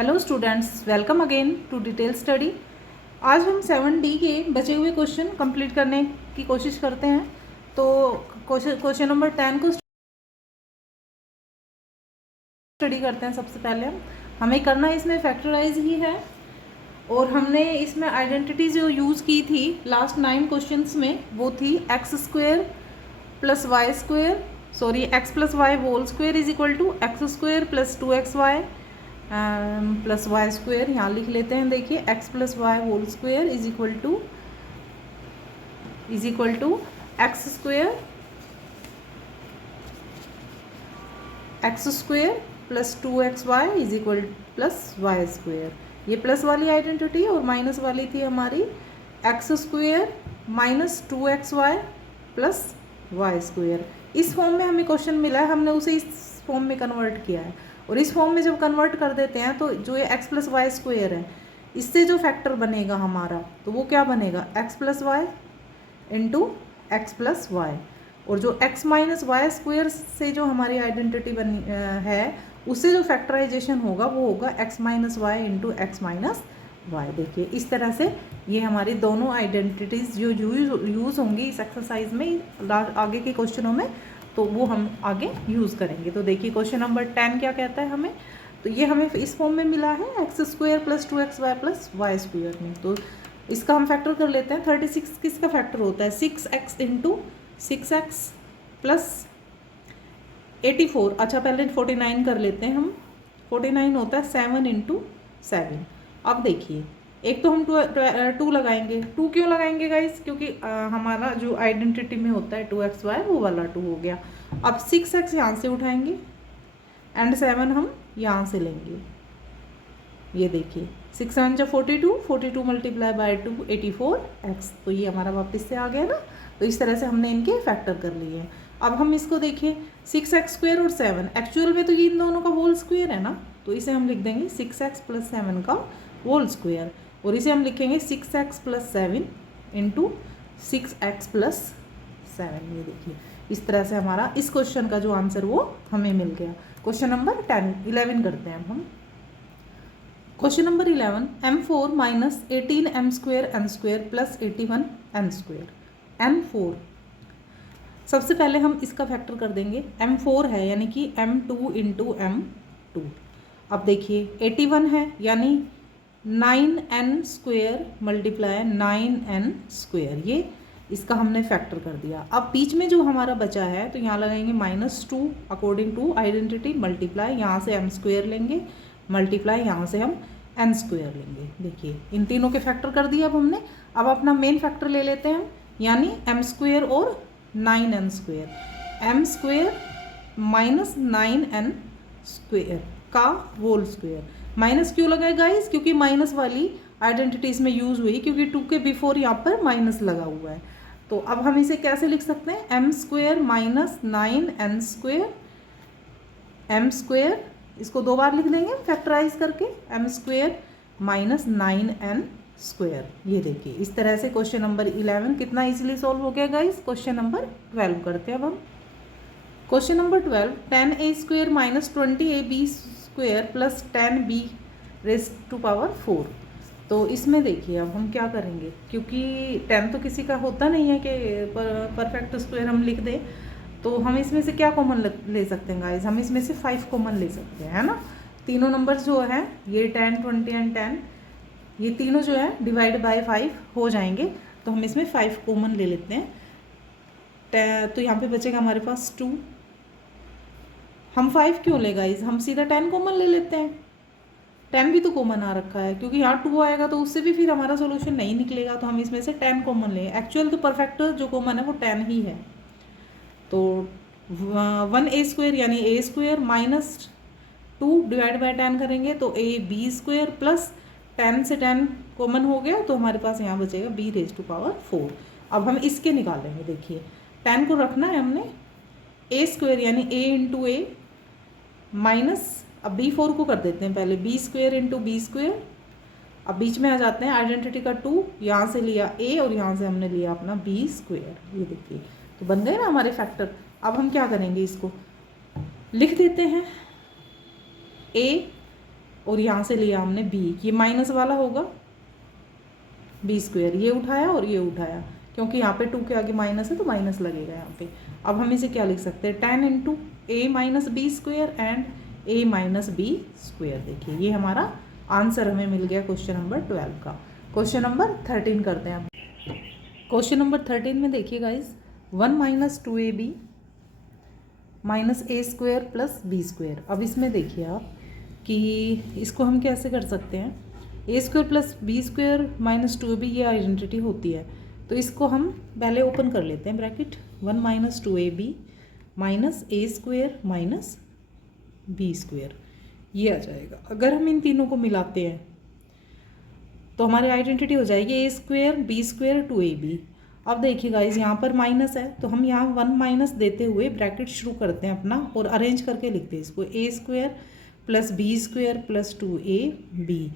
Hello students, welcome again to detail study. आज हम 7D के बचे हुए क्वेश्चन कंप्लीट करने की कोशिश करते हैं। तो क्वेश्चन नंबर 10 को स्टडी करते हैं। सबसे पहले हमें करना इसमें फैक्टराइज ही है, और हमने इसमें आइडेंटिटी जो यूज़ की थी लास्ट 9 क्वेश्चंस में वो थी x square plus y square x plus y whole square is equal to x square plus 2xy plus y square. यहाँ लिख लेते हैं, देखिए x plus y whole square is equal to x square plus 2xy is equal plus y square. ये plus वाली identity और minus वाली थी हमारी x square minus 2xy plus y square. इस फॉर्म में हमें क्वेश्चन मिला है, हमने उसे इस फॉर्म में कन्वर्ट किया है। और इस फॉर्म में जब कन्वर्ट कर देते हैं तो जो ये एक्स प्लस वाई स्क्वेयर है, इससे जो फैक्टर बनेगा हमारा, तो वो क्या बनेगा, x plus y into x plus y. और जो एक्स माइनस वाई स्क्वेयर से जो हमारी आइडेंटिटी बनी है, उससे जो फैक्टराइजेशन होगा वो होगा x minus y into x minus y. देखिए इस तरह से ये हमारी दोनों आइडेंटिटीज़ जो यूज़ होंगी इस एक्सरसाइज में आगे के क्वेश्चनों में, तो वो हम आगे यूज़ करेंगे। तो देखिए क्वेश्चन नंबर 10 क्या कहता है हमें, तो ये हमें इस फॉर्म में मिला है x square plus 2xy plus y square में। तो इसका हम फैक्टर कर लेते हैं। 36 किसका फैक्टर होता है, 6x इंटू 6x प्लस 84। अच्छा पहले 49 कर लेते हैं हम। 49 होता है 7 इंटू 7। अब देखिए एक तो हम टू लगाएंगे। टू क्यों लगाएंगे गाइस, क्योंकि हमारा जो आइडेंटिटी में होता है 2xy वो वाला 2 हो गया। अब 6x यहाँ से उठाएंगे एंड 7 हम यहाँ से लेंगे। ये देखिए 6 7 जा 42, 42 मल्टीप्लाई बाय 2 84x। तो ये हमारा वापस से आ गया ना। तो इस तरह से हमने इनके फैक्टर कर लिए हैं। अब हम इसको देखिए 6x स्क्वेयर और 7, एक्चुअल में तो ये इन दोनों का होल स्क्वेयर है ना, तो इसे हम लिख देंगे 6x प्लस 7 का होल स्क्वेयर। और इसे हम लिखेंगे 6x plus 7 into 6x plus 7। ये देखिए इस तरह से हमारा इस क्वेश्चन का जो आंसर वो हमें मिल गया। क्वेश्चन नंबर 11 करते हैं हम। Question number 11, m4 minus 18m square n square plus 81n square m4। सबसे पहले हम इसका फैक्टर कर देंगे। m4 है यानी कि m2 इंटू m2। अब देखिए 81 है यानी 9n square multiply 9n square, ये इसका हमने फैक्टर कर दिया। अब बीच में जो हमारा बचा है तो यहाँ लगाएंगे -2 अकॉर्डिंग टू आइडेंटिटी, मल्टीप्लाई यहाँ से m स्क्वेयर लेंगे, मल्टीप्लाई यहाँ से हम n स्क्वेयर लेंगे। देखिए इन तीनों के फैक्टर कर दिया अब हमने। अब अपना मेन फैक्टर ले लेते हैं हम, यानी m स्क्वेयर और 9n square. m square minus 9n square का होल स्क्वेयर। माइनस क्यों लगाए गाइस, क्योंकि माइनस वाली आइडेंटिटी इसमें यूज़ हुई, क्योंकि 2 के बिफोर यहाँ पर माइनस लगा हुआ है। तो अब हम इसे कैसे लिख सकते हैं, m square minus 9n square, m square इसको 2 बार लिख देंगे फैक्टराइज करके, m square minus 9n square. ये देखिए इस तरह से क्वेश्चन नंबर 11 कितना इजीली सॉल्व हो गया गाइस। क्वेश्चन नंबर 12 करते हैं अब हम। Question number 12, 10a square minus 20ab square plus 10b raise to power 4। तो इसमें देखिए अब हम क्या करेंगे, क्योंकि 10 तो किसी का होता नहीं है कि परफेक्ट स्क्वायर हम लिख दें, तो हम इसमें से क्या कॉमन ले सकते हैं गाइस, हम इसमें से 5 कॉमन ले सकते हैं, है ना। तीनों नंबर जो है ये 10 20 एंड 10, ये तीनों जो है डिवाइड बाय 5 हो जाएंगे। तो हम इसमें 5 कॉमन ले लेते हैं। तो यहाँ पे बचेगा हमारे पास 2। हम 5 क्यों ले गाइस, हम सीधा 10 कॉमन ले लेते हैं। 10 भी तो कॉमन आ रखा है, क्योंकि यहाँ 2 आएगा तो उससे भी फिर हमारा सोल्यूशन नहीं निकलेगा। तो हम इसमें से 10 कॉमन लें। एक्चुअल तो परफेक्ट जो कॉमन है वो 10 ही है। तो 1a स्क्वेयर यानी a square minus 2 divide by 10 करेंगे तो ab स्क्वेयर प्लस 10 से 10 कॉमन हो गया, तो हमारे पास यहाँ बचेगा b रेज़ टू पावर 4। अब हम इसके निकालेंगे। देखिए 10 को रखना है हमने, a स्क्वेयर यानी a इंटू a माइनस, अब b4 को कर देते हैं पहले, b square into b square. अब बीच में आ जाते हैं आइडेंटिटी का 2, यहाँ से लिया a और यहाँ से हमने लिया अपना b स्क्वेयर। ये देखिए तो बन गए ना हमारे फैक्टर। अब हम क्या करेंगे, इसको लिख देते हैं a और यहाँ से लिया हमने b, ये माइनस वाला होगा b स्क्वायर, ये उठाया और ये उठाया, क्योंकि यहाँ पे 2 के आगे माइनस है तो माइनस लगेगा यहाँ पे। अब हम इसे क्या लिख सकते हैं, 10 into a minus b square and a minus b square. देखिए ये हमारा आंसर हमें मिल गया क्वेश्चन नंबर 12 का। क्वेश्चन नंबर 13 करते हैं अब। क्वेश्चन नंबर 13 में देखिए guys, 1 minus 2ab minus a square plus b square. अब इसमें देखिए आप कि इसको हम कैसे कर सकते हैं, a square plus b square minus 2ab ये आइडेंटिटी होती है, तो इसको हम पहले ओपन कर लेते हैं bracket, 1 minus 2ab minus a square minus b square, ये आ जाएगा। अगर हम इन तीनों को मिलाते हैं तो हमारी आइडेंटिटी हो जाएगी a square b square 2ab। अब देखिए गाइज यहाँ पर माइनस है तो हम यहाँ 1 माइनस देते हुए ब्रैकेट शुरू करते हैं अपना और अरेंज करके लिखते हैं इसको, a square plus b square plus 2ab।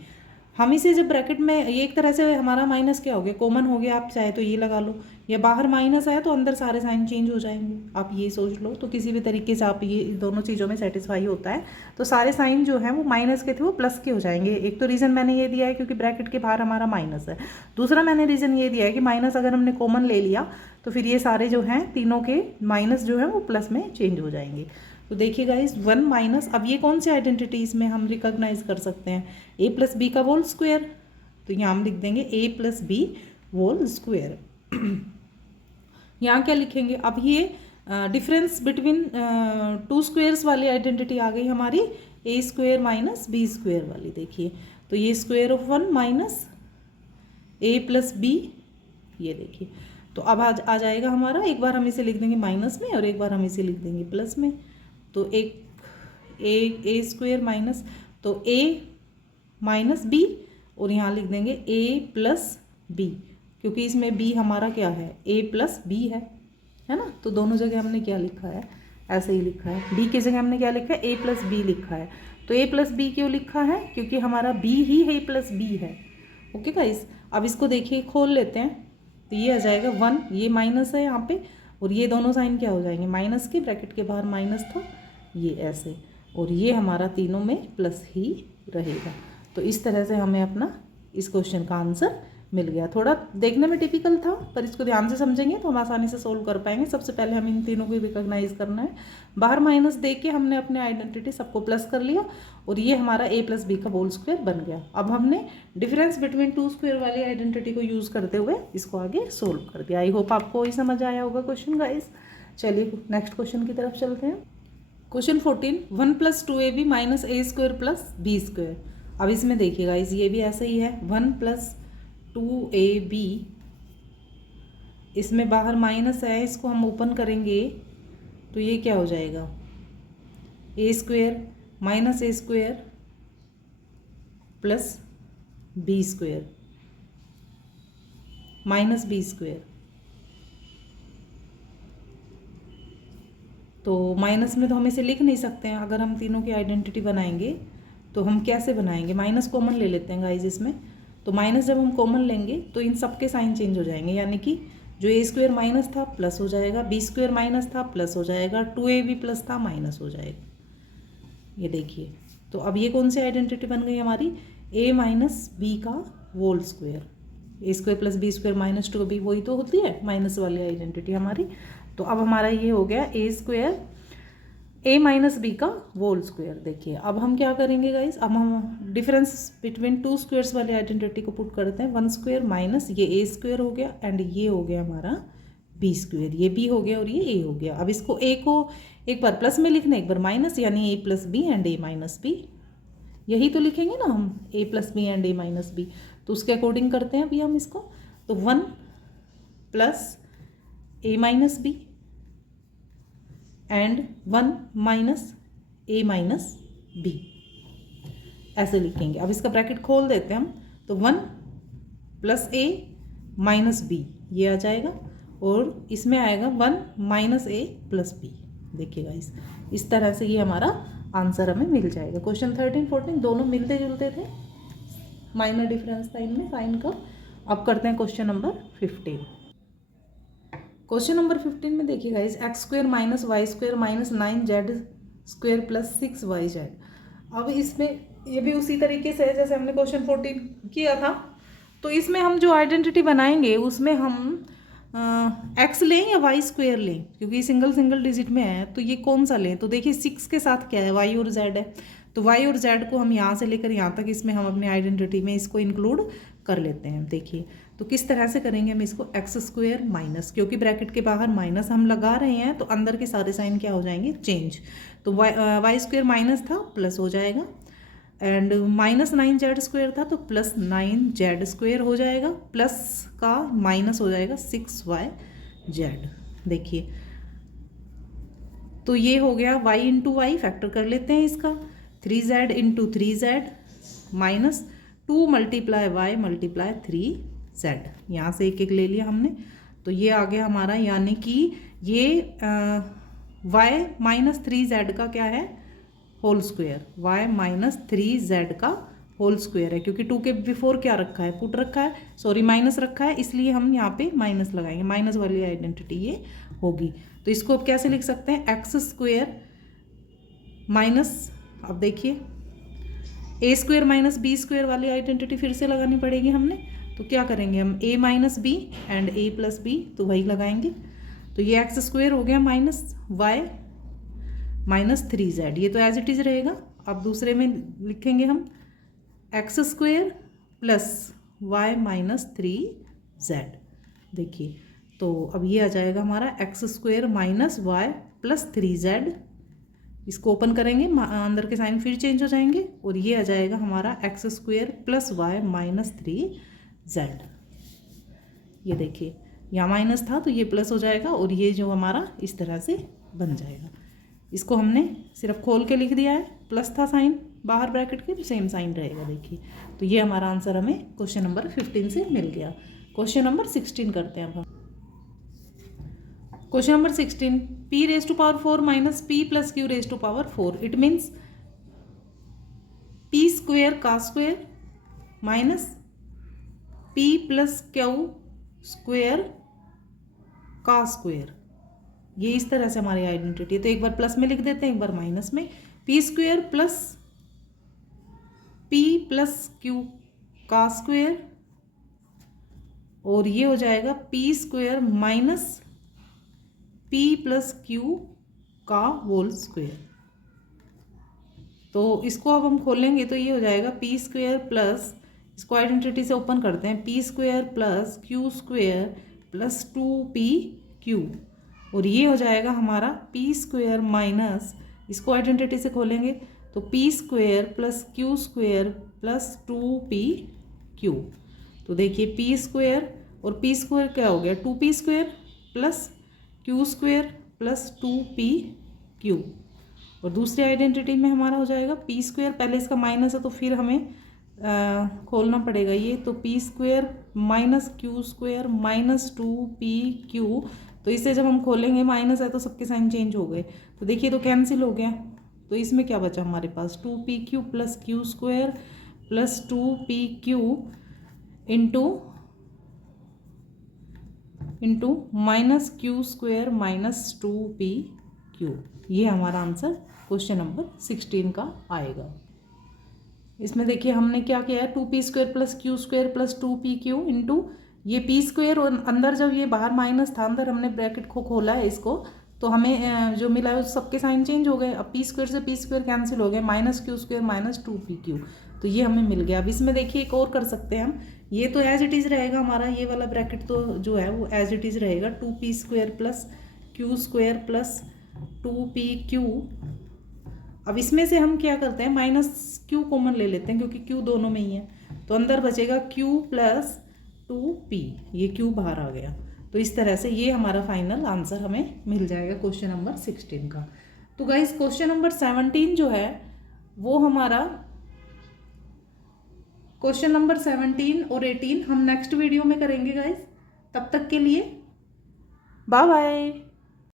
हम इसे जब ब्रैकेट में, ये एक तरह से हमारा माइनस क्या हो गया, कॉमन हो गया, आप चाहे तो ये लगा लो, या बाहर माइनस आया तो अंदर सारे साइन चेंज हो जाएंगे, आप ये सोच लो। तो किसी भी तरीके से आप ये दोनों चीज़ों में सेटिस्फाई होता है, तो सारे साइन जो हैं वो माइनस के थे वो प्लस के हो जाएंगे। एक तो रीज़न मैंने ये दिया है क्योंकि ब्रैकेट के बाहर हमारा माइनस है, दूसरा मैंने रीज़न ये दिया है कि माइनस अगर हमने कॉमन ले लिया तो फिर ये सारे जो हैं तीनों के माइनस जो है वो प्लस में चेंज हो जाएंगे। तो देखिए गाइस 1 माइनस, अब ये कौन सी आइडेंटिटीज़ में हम रिकॉग्नाइज कर सकते हैं, a प्लस बी का होल स्क्वायर, तो यहाँ हम लिख देंगे a plus b whole square. यहाँ क्या लिखेंगे, अब ये डिफरेंस बिटवीन 2 स्क्वेयर्स वाली आइडेंटिटी आ गई हमारी, a square minus b square वाली। देखिए तो ये square of 1 minus a plus b, ये देखिए तो अब आ जाएगा हमारा, एक बार हम इसे लिख देंगे माइनस में और एक बार हम इसे लिख देंगे प्लस में, तो एक a स्क्वायर माइनस, तो a माइनस b और यहाँ लिख देंगे a प्लस b, क्योंकि इसमें b हमारा क्या है, a प्लस b है ना। तो दोनों जगह हमने क्या लिखा है, ऐसे ही लिखा है, b की जगह हमने क्या लिखा है, a प्लस b लिखा है। तो a प्लस b क्यों लिखा है, क्योंकि हमारा b he a plus b है। ओके गाइस, अब इसको देखिए खोल लेते हैं, तो ये आ जाएगा 1, ये माइनस है यहाँ पे, और ये दोनों साइन क्या हो जाएंगे, माइनस के, ब्रैकेट के बाहर माइनस था, ये ऐसे, और ये हमारा तीनों में प्लस ही रहेगा। तो इस तरह से हमें अपना इस क्वेश्चन का आंसर मिल गया। थोड़ा देखने में टिपिकल था, पर इसको ध्यान से समझेंगे तो हम आसानी से सोल्व कर पाएंगे। सबसे पहले हम इन तीनों को रिकॉग्नाइज करना है, बाहर माइनस दे के हमने अपने आइडेंटिटी सबको प्लस कर लिया, और ये हमारा a प्लस बी का होल स्क्वायर बन गया। अब हमने डिफरेंस बिटवीन 2 स्क्वायर वाली आइडेंटिटी को यूज़ करते हुए इसको आगे सोल्व कर दिया। आई होप आपको ही समझ आया होगा क्वेश्चन गाइस। चलिए नेक्स्ट क्वेश्चन की तरफ चलते हैं। Question 14, 1 plus 2ab minus a square plus b square. अब इसमें देखिए गाइस ये भी ऐसे ही है, 1 प्लस 2ab, इसमें बाहर माइनस है, इसको हम ओपन करेंगे तो ये क्या हो जाएगा, a square minus a square plus b square minus b square. तो माइनस में तो हम इसे लिख नहीं सकते हैं, अगर हम तीनों की आइडेंटिटी बनाएंगे तो हम कैसे बनाएंगे, माइनस कॉमन ले लेते हैं गाइज इसमें। तो माइनस जब हम कॉमन लेंगे तो इन सब के साइन चेंज हो जाएंगे, यानी कि जो a स्क्वायर माइनस था प्लस हो जाएगा, b स्क्वायर माइनस था प्लस हो जाएगा, 2ab प्लस था माइनस हो जाएगा। ये देखिए तो अब ये कौन सी आइडेंटिटी बन गई हमारी, a माइनस बी का whole square, a square plus b square minus 2b, वही तो होती है माइनस वाली आइडेंटिटी हमारी। तो अब हमारा ये हो गया a square a minus b का होल स्क्वायर। देखिए अब हम क्या करेंगे गाइस, अब हम डिफरेंस बिटवीन 2 स्क्वायर्स वाली आइडेंटिटी को पुट करते हैं, 1 स्क्वायर माइनस ये a स्क्वायर हो गया एंड ये हो गया हमारा b स्क्वायर, ये b हो गया और ये a हो गया। अब इसको a को एक बार प्लस में लिखना, एक बार माइनस, यानी a plus b and a minus b, यही तो लिखेंगे ना हम, a plus b and a minus b. तो उसके अकॉर्डिंग करते हैं अभी हम इसको, तो 1 plus a minus b and 1 minus a minus b, ऐसे लिखेंगे। अब इसका ब्रैकेट खोल देते हैं हम, तो 1 प्लस a माइनस बी ये आ जाएगा, और इसमें आएगा 1 माइनस a प्लस बी। देखिएगा इस तरह से ये हमारा आंसर हमें मिल जाएगा। क्वेश्चन 13, 14 दोनों मिलते जुलते थे, माइनर डिफरेंस था इनमें साइन का। अब करते हैं क्वेश्चन नंबर 15। क्वेश्चन नंबर 15 में देखिए guys, x square minus y square minus 9z square plus 6yz। अब इसमें ये भी उसी तरीके से है जैसे हमने क्वेश्चन 14 किया था। तो इसमें हम जो आइडेंटिटी बनाएंगे उसमें हम एक्स लें या वाई स्क्वेयर लें, क्योंकि सिंगल सिंगल डिजिट में है तो ये कौन सा लें। तो देखिए 6 के साथ क्या है, वाई और जेड है, तो वाई और जेड को हम यहाँ से लेकर यहाँ तक इसमें हम अपने आइडेंटिटी में इसको इंक्लूड कर लेते हैं। देखिए तो किस तरह से करेंगे हम इसको, एक्स स्क्वेयर माइनस, क्योंकि ब्रैकेट के बाहर माइनस हम लगा रहे हैं तो अंदर के सारे साइन क्या हो जाएंगे, चेंज। तो वाई स्क्वेयर माइनस था प्लस हो जाएगा, एंड -9z² था तो +9z² हो जाएगा, प्लस का माइनस हो जाएगा 6yz। देखिए तो ये हो गया y इंटू वाई, फैक्टर कर लेते हैं इसका, 3z into 3z minus 2 multiply y multiply 3z, यहाँ से एक एक ले लिया हमने। तो ये आ गया हमारा, यानी कि ये y -3z का क्या है, होल स्क्वायर, y -3z का होल स्क्वायर है, क्योंकि 2 के बिफोर क्या रखा है, पुट रखा है, सॉरी माइनस रखा है, इसलिए हम यहाँ पे माइनस लगाएंगे, माइनस वाली आइडेंटिटी ये होगी। तो इसको अब कैसे लिख सकते हैं, एक्स स्क्वायर माइनस, अब देखिए ए स्क्वायर माइनस बी स्क्वायर वाली आइडेंटिटी फिर से लगानी पड़ेगी हमने। तो क्या करेंगे हम, a minus b and a plus b, तो वही लगाएंगे। तो ये एक्स स्क्वायर हो गया माइनस वाई -3z, ये तो एज इट इज़ रहेगा। अब दूसरे में लिखेंगे हम x square plus Y -3z। देखिए तो अब ये आ जाएगा हमारा x square minus y plus 3z, इसको ओपन करेंगे, अंदर के साइन फिर चेंज हो जाएंगे, और ये आ जाएगा हमारा x square plus Y -3z। ये देखिए यहाँ माइनस था तो ये प्लस हो जाएगा, और ये जो हमारा इस तरह से बन जाएगा। इसको हमने सिर्फ खोल के लिख दिया है, प्लस था साइन बाहर ब्रैकेट के, तो सेम साइन रहेगा। देखिए तो ये हमारा आंसर हमें क्वेश्चन नंबर 15 से मिल गया। क्वेश्चन नंबर 16 करते हैं अब हम। Question number 16, p⁴ minus p plus q⁴ it means p square का square minus p plus q square का स्क्वेयर, ये इस तरह से हमारी आइडेंटिटी है। तो एक बार प्लस में लिख देते हैं, एक बार माइनस में, पी स्क्वेयर प्लस क्यू का स्क्वेयर, और ये हो जाएगा P square minus p plus Q का होल स्क्वेयर। तो इसको अब हम खोलेंगे तो ये हो जाएगा पी स्क्वेयर प्लस, इसको आइडेंटिटी से ओपन करते हैं, P square plus q square plus 2pq, और ये हो जाएगा हमारा पी स्क्वेयर माइनस, इसको आइडेंटिटी से खोलेंगे तो P square plus q square plus 2pq। तो देखिए पी स्क्वेयर और पी स्क्वेयर क्या हो गया, 2p square plus q square plus 2pq, और दूसरी आइडेंटिटी में हमारा हो जाएगा पी स्क्वेयर, पहले इसका माइनस है तो फिर हमें खोलना पड़ेगा ये, तो P square minus Q square minus 2pq। तो इसे जब हम खोलेंगे, माइनस है तो सबके साइन चेंज हो गए, तो देखिए तो कैंसिल हो गया। तो इसमें क्या बचा हमारे पास, 2pq plus q square plus 2pq into minus Q square minus 2pq। ये हमारा आंसर क्वेश्चन नंबर 16 का आएगा। इसमें देखिए हमने क्या किया है, 2p square plus q square plus 2pq into ये पी स्क्वेयर, और अंदर जब ये बाहर माइनस था, अंदर हमने ब्रैकेट को खोला है इसको, तो हमें जो मिला है उस सबके साइन चेंज हो गए। अब पी स्क्वेयर से पी स्क्वेयर कैंसिल हो गए, minus Q square minus 2pq, तो ये हमें मिल गया। अब इसमें देखिए एक और कर सकते हैं हम, ये तो एज इट इज़ रहेगा हमारा, ये वाला ब्रैकेट तो जो है वो एज इट इज़ रहेगा, 2p square plus q square plus 2pq। अब इसमें से हम क्या करते हैं, माइनस क्यू कॉमन ले लेते हैं, क्योंकि क्यू दोनों में ही है, तो अंदर बचेगा क्यू प्लस 2p, ये क्यू बाहर आ गया। तो इस तरह से ये हमारा फाइनल आंसर हमें मिल जाएगा क्वेश्चन नंबर 16 का। तो गाइस क्वेश्चन नंबर 17 जो है वो हमारा, क्वेश्चन नंबर 17 और 18 हम नेक्स्ट वीडियो में करेंगे गाइस। तब तक के लिए बाय बाय।